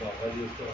बाबा जी उसको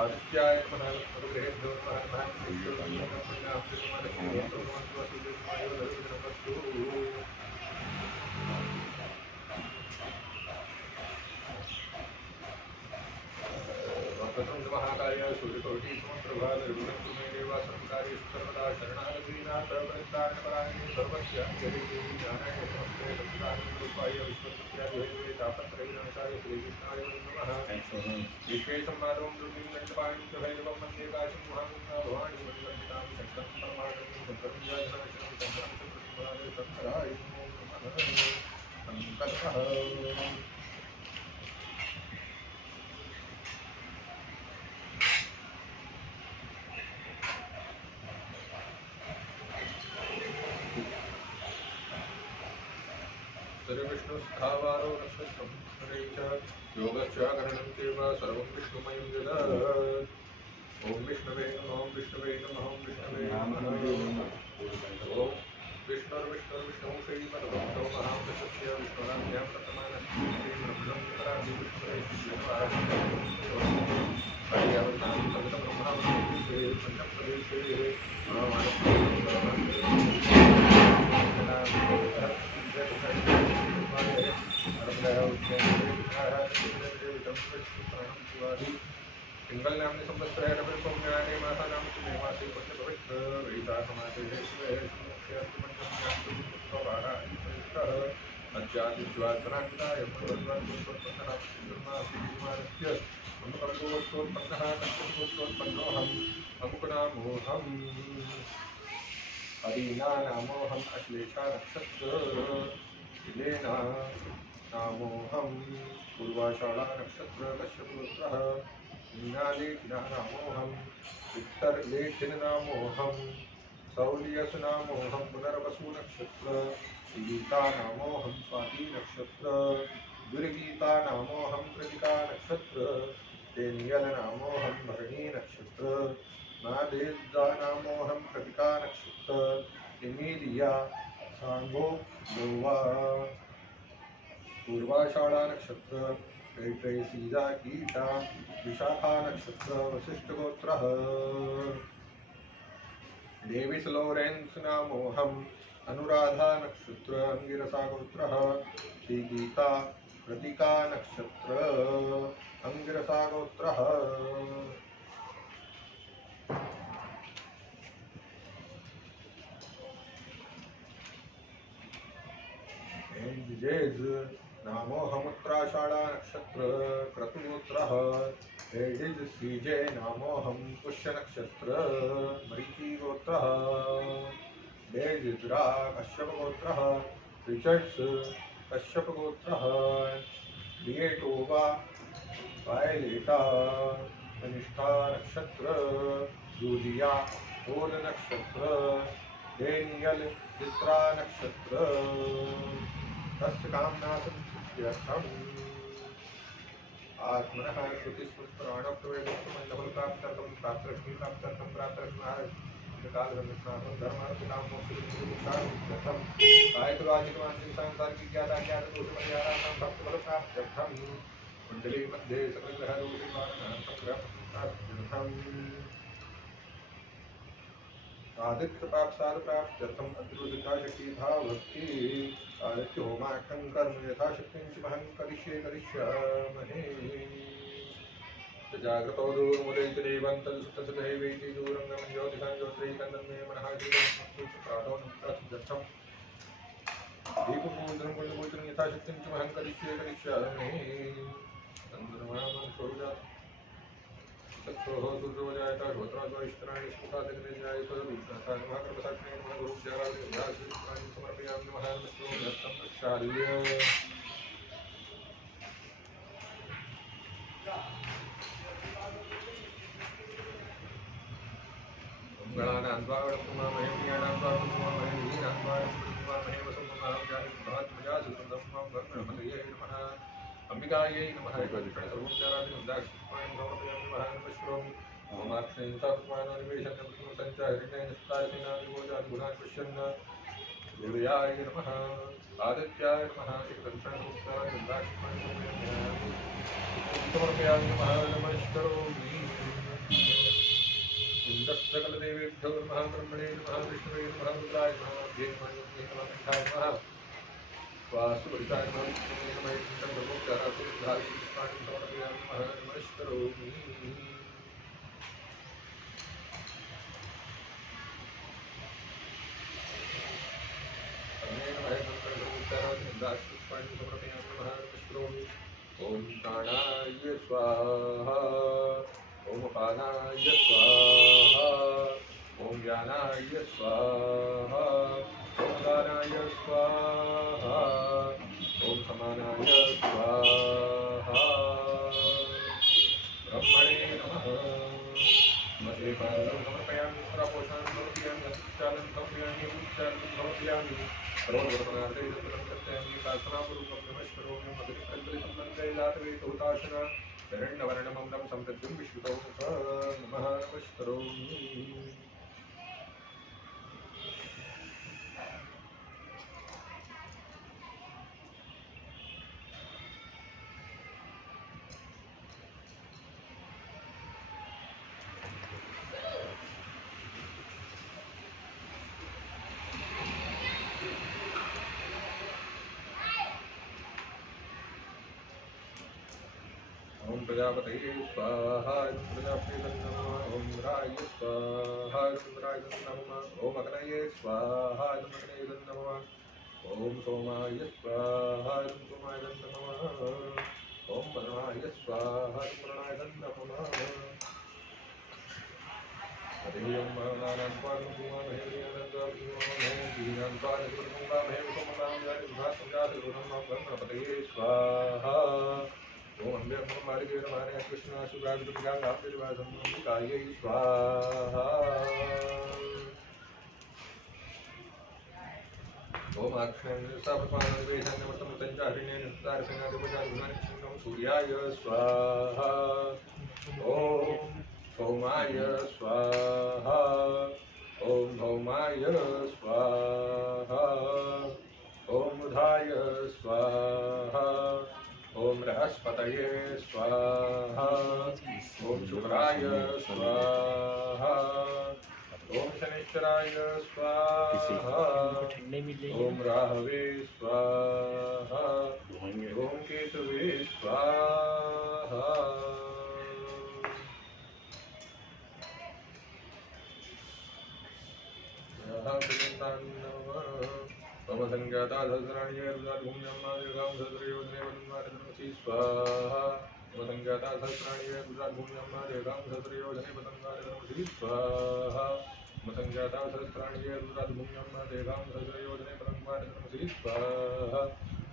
आदित्याय महाकाय सूर्यकोटि समप्रभा निर्गुणं मे देवा संसारी सर्वदा शरणागतिनाथ परित्राणपरायणे सर्वस्य जगति ज्ञानाय नमस्ते सच्चिदानन्दरूपाय विश्वसत्यादिहेतवे तापत्रयविनाशाय श्रीकृष्णाय नमः विश्वेशमादं दुर्गं दण्डपाणिं च भैरवं वन्दे काशीं महागुणां भवानी वन्दितां शङ्करं परमानन्दं शङ्करं जयशङ्करं शङ्करं चतुष्पदाय शङ्कराय नमः शङ्करः श्रीविष्णुस्थावारो नक्षत्रं स्मरे च योगश्च करणं चैव सर्वं विष्णुमयं जगत् ॐ विष्णवे नमः ॐ विष्णवे नमः ॐ विष्णवे नमः ॐ विष्णुर्विष्णुर्विष्णुः श्रीमद्भक्तो महापुरुषस्य विष्णुराज्ञां प्रथमानस्ति श्रीब्रह्मणं पराधि विष्णुरे पर्यावसां सर्वब्रह्मावस्ते पञ्चप्रदेशे सिंगल नाम ने संवत्सर है रवि पौर्णिमाने मासा नाम से मेवासे पुण्य पवित्र वेदा समासे है शिवे मुख्य मंत्र ज्ञान पुत्र वारा श्रेष्ठ अज्ञादिज्वासनान्ता यमोद्वार पुष्पन्ना सिद्धमा सिद्धमानस्य अमुकल्पोत्पन्नः नक्षत्रोत्पन्नोऽहम् अमुकनामोऽहम् हरिणा नामोऽहम् अश्लेषा नक्षत्र शिलेना नामोऽहं पूर्वाषाढा नक्षत्र कश्यपुत्रः मीनालेखिना नामोऽहं उत्तरलेखिन नामोऽहं सौलियस नामोऽहं पुनर्वसु नक्षत्र गीता नामोऽहं स्वाति नक्षत्र दुर्गीता नामोऽहं कृतिका नक्षत्र तेनियल नामोऽहं भरणी नक्षत्र नादेवदा नामोऽहं कृतिका नक्षत्र इमीलिया सांगो गोवा पूर्वाषाढ़ा नक्षत्र कैट्रेसीजा कीटा विशाखा नक्षत्र वशिष्ठ गोत्र डेविस लॉरेंस नामोऽहम् अनुराधा नक्षत्र अंगिरसा गोत्र श्रीगीता कृतिका नक्षत्र अंगिरसा गोत्र नामोऽहमुत्राषाढा नक्षत्र क्रतुगोत्रः एडिज सीजे नामोऽहं पुष्य नक्षत्र मरीचि गोत्रः डेजिद्रा कश्यप गोत्रः रिचर्ड्स कश्यप गोत्रः लिएटोवा वायलेटा कनिष्ठा नक्षत्र जूलिया ओल नक्षत्र डेनियल चित्रा नक्षत्र तस्य कामना संसिद्ध्यर्थम् आत्मनः श्रुतिस्मृतिपुराणोक्तवेदोक्तमण्डलं प्राप्त्यर्थं प्राप्तलक्ष्मी प्राप्त्यर्थं प्राप्तलक्ष्म्याः कालगमनार्थं धर्मार्थिकां मोक्षविमुक्तार्थं कायकवाचिकमानसिक सांसारिक ज्ञाता ज्ञातदोषपरिहारार्थं भक्तफलप्राप्त्यर्थं कुण्डली मध्ये सकलग्रहदोषनिवारणार्थं ग्रहप्रतिष्ठार्थं आदित्यपाप प्राप्त्यर्थम अतिरुद्धाशक्ति भावभक्ति आदित्य होमाख्यं कर्म यथाशक्तिं शिवहं करिष्यामहे जागृतो दूरमुदयति देवं तदसुतसदैवेति दूरङ्गं ज्योतिषं ज्योतिरैकन्दन्मे मनः जीवनमस्तु नमस्कृत्यर्थं दीपपूजनं कुण्डपूजनं यथाशक्तिं शिवहं करिष्यामहे चन्द्रमामं स्वरूपजात तत्त्वः सूर्योदयाता श्रोत्राद्वरिष्ठानि सुखादिग्निजाय स्वरूपनाथाय नमः कर्मसाक्षिणे नमः गुरुभ्याराधनाय समर्पयामि नमः नमस्ते नमस्तं प्रक्षाल्य गणानां द्वारकुमामहे प्रियाणां द्वारकुमामहे वीराणां द्वारकुमामहे वसुमहां जाहिर्भात्मजा सुकृतं मां गणपतये नमः अंबिकायै नमः सर्वोपचारादिकं दाक्षिणायं समर्पयामि नमः नमस्करोमि ओमाक्षें सत्माननिवेशनं प्रथमसञ्चारिणेन स्तारसेनादिगोजादिगुणान् पश्यन् सूर्याय नमः आदित्याय नमः एकदक्षिणसमुत्तरादिकं दाक्षिणायं समर्पयामि नमः नमस्करोमि सकलदेवेभ्यो नमः ब्रह्मणे नमः विष्णवे नमः रुद्राय नमः अभ्ये नमः योगे नमः कंठाय नमः वासुपुरुषाय नमः विष्णवे नमः चिन्तं ब्रह्मोपचारार्थं समर्पयामि नमः नमस्करोमि ओम प्राणाय स्वाहा ओम अपानाय स्वाहा ओम ज्ञानाय स्वाहा ओम दानाय स्वाहा ओम समानाय स्वाहा ब्रह्मणे नमः मते पादं समर्पयामि प्रपोषणं समर्पयामि अतिचालं समर्पयामि उच्चारणं समर्पयामि सर्ववर्तमानार्थे सततं सत्यामि प्रार्थनापूर्वकं नमस्करोमि मधुरिकल्पितं मन्त्रैलाटवेतहुताशना शरण्यवर्णममलं सम्पद्युं विश्रुतौ नमः नमस्करोमि ओम प्रजापतये स्वाहा प्रजापते नमः ओम राय स्वाहा रुद्राय नमः ओम अग्नये स्वाहा अग्नये नमः ओम सोमाय स्वाहा सोमाय नमः ओम वरुणाय स्वाहा वरुणाय नमः हरिओम महानानां स्वागतमहे गणपतये स्वाहा ओम अम्बे मार्गे नमः कृष्ण सुराजय स्वाहा ओम अक्षं सापपानवेशन्नमतं संचारिणेन स्तारसेनादिपजागुणानिक्षिन्नं सूर्याय स्वाहा ओम सोमाय स्वाहा ओम भौमाय स्वाहा ओम बुधाय स्वाहा ओम बृहस्पतये स्वाहा ओम शुक्राय स्वाहा ओम शनिश्चराय स्वाहा ओम राहवे स्वाहा ओम केतवे स्वाहा मम संज्ञाता सहस्राणि गुरुजातभूम्यां सहस्रयोजने वदन्मातरमसि स्वाहा मम संज्ञाता सहस्राणि गुरुजातभूम्यां सहस्रयोजने वदन्मातरमसि स्वाहा मम संज्ञाता सहस्राणि गुरुजातभूम्यां सहस्रयोजने वदन्मातरमसि स्वाहा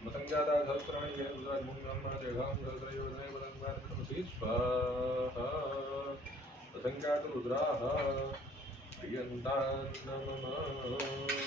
मम संज्ञाता सहस्राणि गुरुजातभूम्यां सहस्रयोजने वदन्मातरमसि स्वाहा संज्ञात रुद्राः प्रियन्तान् नमः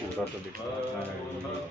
पूरा तो दिखा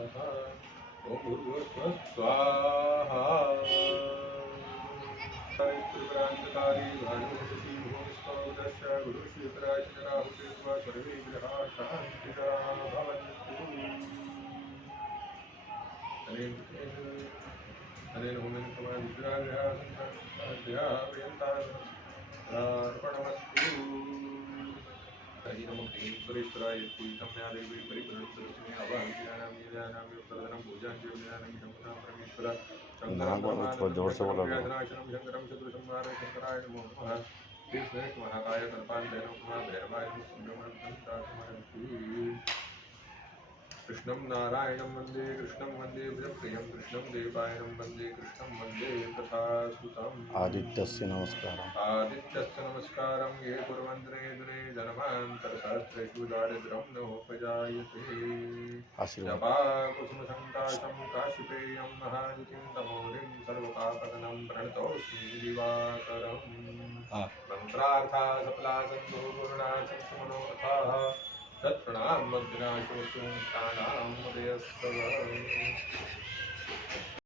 ॐ भूर्भुवस्सुवः स्वाहा त्रिपुरान्तकारी भानुमती भूमिस्थौदस्य गुरुश्रीपराशनराहुतेत्वा सर्वे ग्रहाः शान्तिदा भवन्तु अनेन होमेन समाधिग्रहार्पणमस्तु हरिनमुक्तीश्वरेश्वराय पूजितं मया देवी परिपूर्णं आवाहयामि नीलानां प्रदनं पूजाञ्जलिनां नमः परमेश्वर थोड़ा जोर से बोलो। शङ्करं चतुर्संहारं शङ्कराय नमो नमः कृष्णे महाकाय कल्पान्ते नमः भैरवाय नमः सुब्रह्मण्यं कृष्णं नारायणं वन्दे कृष्णं वन्दे प्रियं कृष्णं देवायनं वन्दे कृष्णं वन्दे तथास्तुतम् आदित्यस्य नमस्कारः। आदित्यस्य नमस्कारं ये कुर्वन्ति दिने जन्मान्तरसहस्रेषु दारिद्र्यं नोपजायते आशीर्वाद। जपाकुसुमसङ्काशं काशिपेयं महानितिं तमोरिं सर्वपापगनं प्रणतोऽस्मि दिवाकरम् मन्त्रार्था सफला सन्तो पूर्णा सन्तु मनोरथाः तत्प्रणाम मद्विनाशोऽस्तु प्राणां उदयस्तव